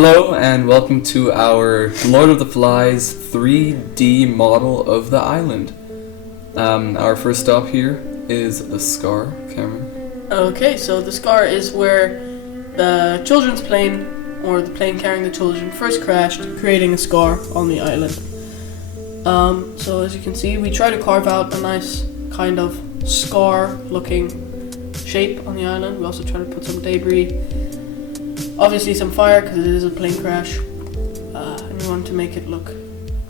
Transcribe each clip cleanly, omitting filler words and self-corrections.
Hello and welcome to our Lord of the Flies 3D model of the island. Our first stop here is the Scar, Cameron. Okay, so the Scar is where the children's plane, or the plane carrying the children, first crashed, creating a scar on the island. So as you can see, we try to carve out a nice kind of scar-looking shape on the island. We also try to put some debris. Obviously some fire, because it is a plane crash, and we wanted to make it look,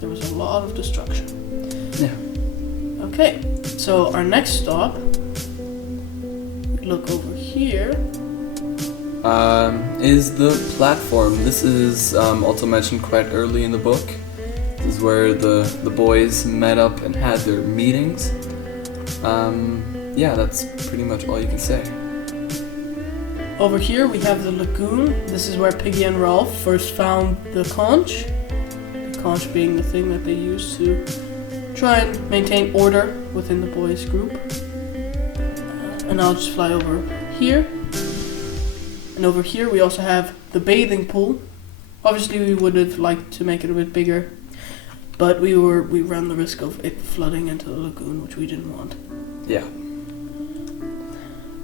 there was a lot of destruction. Yeah. Okay, so our next stop, look over here. Is the platform. This is also mentioned quite early in the book. This is where the boys met up and had their meetings. Yeah, that's pretty much all you can say. Over here we have the lagoon. This is where Piggy and Ralph first found the conch. The conch being the thing that they use to try and maintain order within the boys' group. And I'll just fly over here. And over here we also have the bathing pool. Obviously we would have liked to make it a bit bigger, but we ran the risk of it flooding into the lagoon, which we didn't want. Yeah.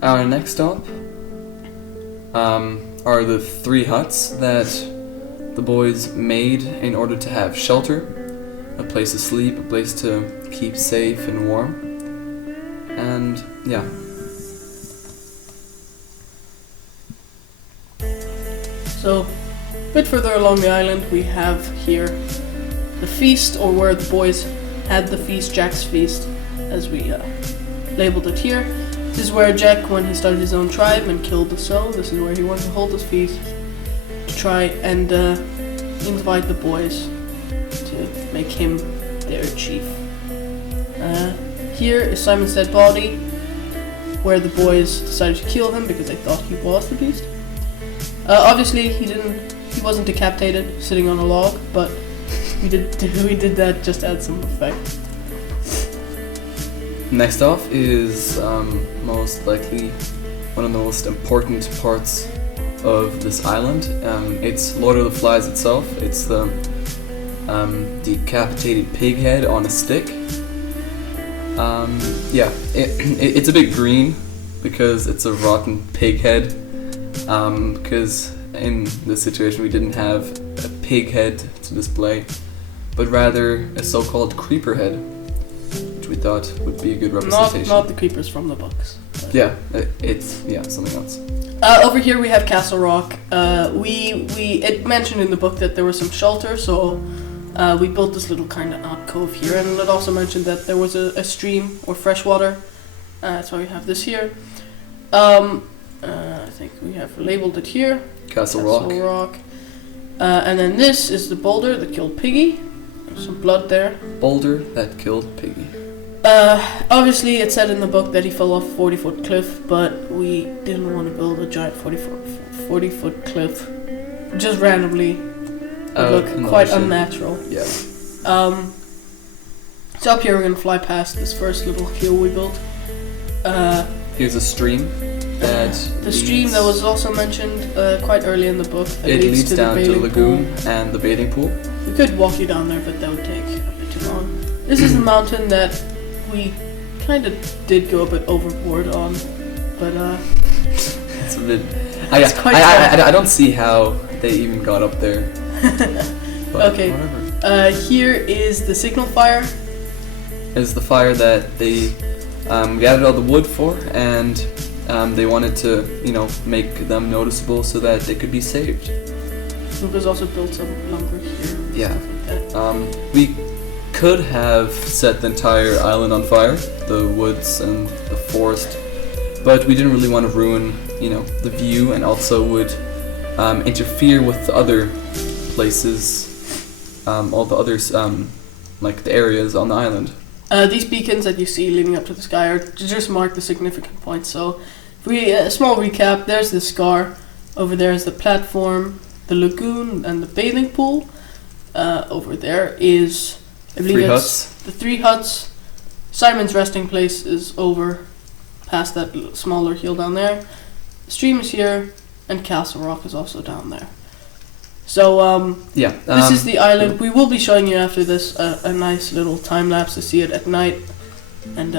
Our next stop are the 3 huts that the boys made in order to have shelter, a place to sleep, a place to keep safe and warm, and yeah. So, a bit further along the island we have here the feast, or where the boys had the feast, Jack's feast, as we labeled it here. This is where Jack, when he started his own tribe and killed the Sow, this is where he wanted to hold his feast to try and invite the boys to make him their chief. Here is Simon's dead body, where the boys decided to kill him because they thought he was the beast. Obviously, he wasn't decapitated, sitting on a log, but we did that just to add some effect. Next off is most likely one of the most important parts of this island. It's Lord of the Flies itself. It's the decapitated pig head on a stick. Yeah, it's a bit green because it's a rotten pig head. Because in this situation we didn't have a pig head to display, but rather a so-called creeper head, which we thought would be a good representation. Not the creepers from the books. Yeah, it's something else. Over here we have Castle Rock. It mentioned in the book that there was some shelter, so we built this little kind of alcove here, and it also mentioned that there was a stream or fresh water. That's why we have this here. I think we have labeled it here. Castle Rock. And then this is the boulder that killed Piggy. There's some blood there. Boulder that killed Piggy. Obviously it said in the book that he fell off a 40-foot cliff, but we didn't want to build a giant 40-foot cliff just randomly. It would look quite unnatural. Yeah. So up here we're going to fly past this first little hill we built. Here's a stream. The stream that was also mentioned quite early in the book. It leads down to the lagoon and the bathing pool. We could walk you down there, but that would take a bit too long. This is a mountain that we kind of did go a bit overboard on, but it's a bit. I don't see how they even got up there. Okay. Whatever. Here is the signal fire. Is the fire that they gathered all the wood for, and they wanted to, make them noticeable so that they could be saved. Luca's also built some lumber here. Yeah. We could have set the entire island on fire, the woods and the forest, but we didn't really want to ruin, the view, and also would interfere with the other places, all the others, like the areas on the island. These beacons that you see leading up to the sky are to just mark the significant points. So, a small recap, there's the Scar, over there is the platform, the lagoon, and the bathing pool. Over there is, I believe the 3 huts. Simon's resting place is over past that smaller hill down there. The stream is here, and Castle Rock is also down there. So Yeah. this is the island. We will be showing you after this a nice little time lapse to see it at night and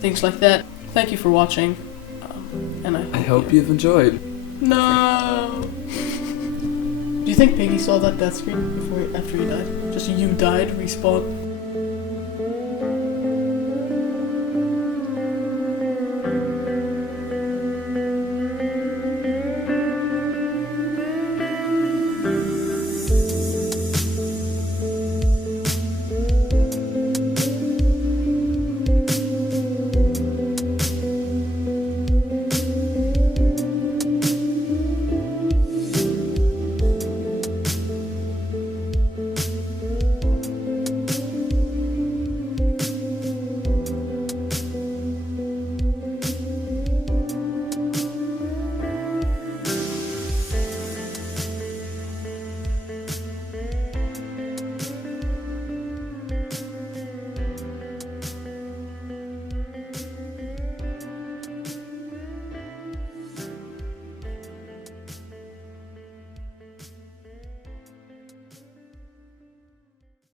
things like that. Thank you for watching, and I hope you've enjoyed. No. Do you think Piggy saw that death screen after he died? Just you died, respawn.